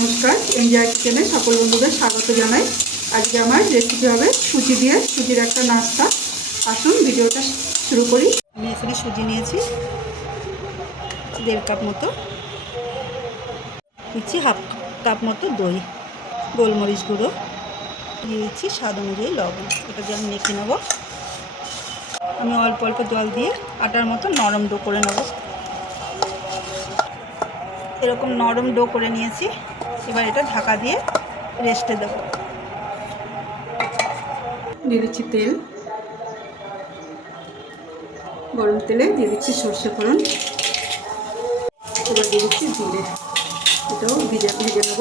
নমস্কার, এনজয় কিচেনে সকল বন্ধুদের স্বাগত জানাই। আজকে আমার রেসিপি হবে সুজি দিয়ে সুজির একটা নাস্তা। আসুন ভিডিওটা শুরু করি। আমি এখানে সুজি নিয়েছি 1.5 কাপ মতো, দিচ্ছি 1/2 কাপ মতো দই, গোলমরিচ গুঁড়ো দিয়ে দিচ্ছি, স্বাদ অনুযায়ী লবণ। এটা দিয়ে আমি মেখে নেব। আমি অল্প অল্প জল দিয়ে আটার মতো নরম ডো করে নেব। এরকম নরম ডো করে নিয়েছি। এবার এটা ঢাকা দিয়ে রেস্টে দেব। দিয়ে দিচ্ছি তেল, গরম তেলে দিয়ে দিচ্ছি সর্ষে ফোড়ন, এবার দিয়ে দিচ্ছি জিরে, এটাও ভেজে নেব।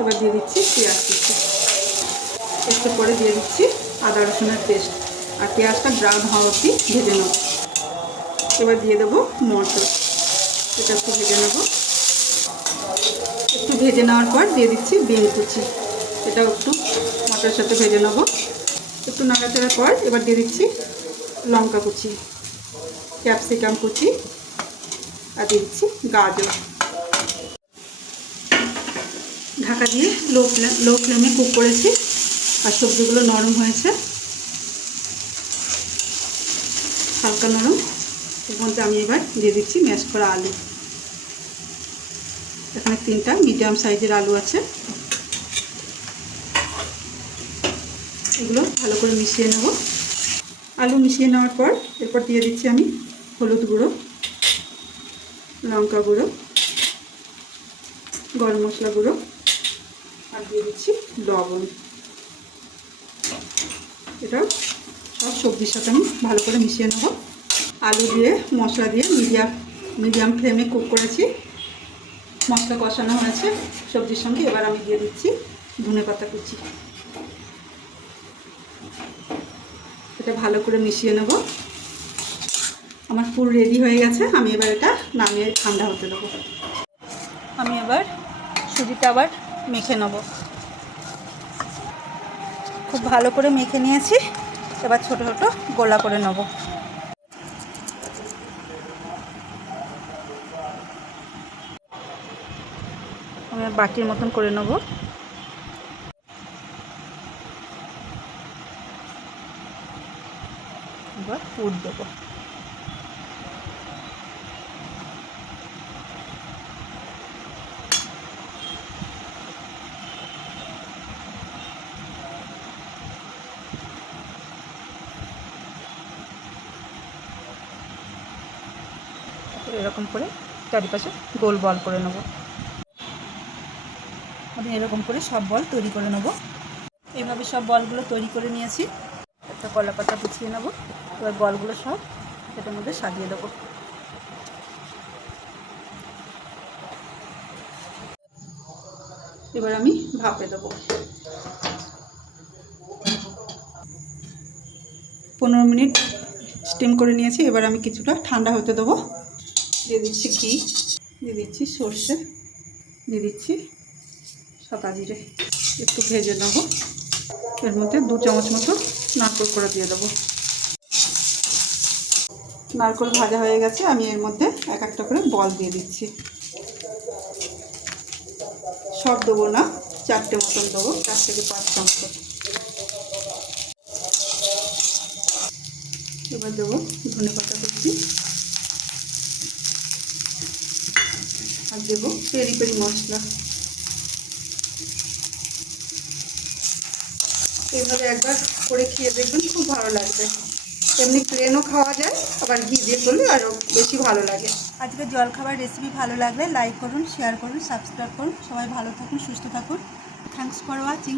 এবার দিয়ে দিচ্ছি পেঁয়াজ কুচি, একটু পরে দিয়ে দিচ্ছি আদা রসুনের পেস্ট, আর পেঁয়াজটা ব্রাউন হওয়া অবধি ভেজে নেব। এবার দিয়ে দেবো মটর, এটা একটু ভেজে নেব। একটু ভেজে নেওয়ার পর দিয়ে দিচ্ছি বিন কুচি, এটাও একটু মটরের সাথে ভেজে নেব। একটু নাড়াচাড়ার পর এবার দিয়ে দিচ্ছি লঙ্কা কুচি, ক্যাপসিকাম কুচি, আর দিয়ে দিচ্ছি গাজর। ঢাকা দিয়ে লো ফ্লেমে কুক করেছি, আর সবজিগুলো নরম হয়েছে, হালকা নরম। এর মধ্যে আমি এবার দিয়ে দিচ্ছি ম্যাশ করা আলু। এখানে 3টা মিডিয়াম সাইজের আলু আছে। এগুলো ভালো করে মিশিয়ে নেব। আলু মিশিয়ে নেওয়ার পর এরপর দিয়ে দিচ্ছি আমি হলুদ গুঁড়ো, লঙ্কা গুঁড়ো, গরম মশলা গুঁড়ো, আর দিয়ে দিচ্ছি লবণ। এটা সব সবজির সাথে আমি ভালো করে মিশিয়ে নেব। আলু দিয়ে মশলা দিয়ে মিডিয়াম ফ্লেমে কুক করেছি, মশলা কষানো হয়েছে সবজির সঙ্গে। এবার আমি দিয়ে দিচ্ছি ধনেপাতা কুচি, এটা ভালো করে মিশিয়ে নেব। আমার ফুল রেডি হয়ে গেছে। আমি এবার এটা নামিয়ে ঠান্ডা হতে দেবো। আমি এবার সুজিটা আবার মেখে নেব। খুব ভালো করে মেখে নিয়েছি। এবার ছোট ছোট গোলা করে নেব। আমি বাটির মতন করে নেব। এবার পুর দেবো। এরকম করে চারিপাশে গোল বল করে নেব। আমি এরকম করে সব বল তৈরি করে নেব। এইভাবে সব বলগুলো তৈরি করে নিয়েছি। একটা কলা পাতা বিছিয়ে নেব। এবার বলগুলো সব এটার মধ্যে সাজিয়ে দেবো। এবার আমি ভাপে দেবো। 15 মিনিট স্টিম করে নিয়েছি। এবার আমি কিছুটা ঠান্ডা হতে দেবো। দিয়ে দিচ্ছি ঘি, দিয়ে দিচ্ছি সর্ষে, দিয়ে দিচ্ছি সাদা জিরে, একটু ভেজে নেব। এর মধ্যে 2 চামচ মতো নারকেল করে দিয়ে দেবো। নারকেল ভাজা হয়ে গেছে। আমি এর মধ্যে এক একটা করে বল দিয়ে দিচ্ছি। সব দেবো না, 4টে মতন দেবো, 4 থেকে 5 চামচ। এবার দেবো ধনেপাতা কুচি, আর দেবো পেরি পেরি মশলা। এইভাবে একবার করে খেয়ে দেখবেন, খুব ভালো লাগবে। এমনি প্লেনও খাওয়া যায়, আবার ঘি দিয়ে করলে আরও বেশি ভালো লাগে। আজকে জলখাবার রেসিপি ভালো লাগলে লাইক করুন, শেয়ার করুন, সাবস্ক্রাইব করুন। সবাই ভালো থাকুন, সুস্থ থাকুন। Thanks for watching.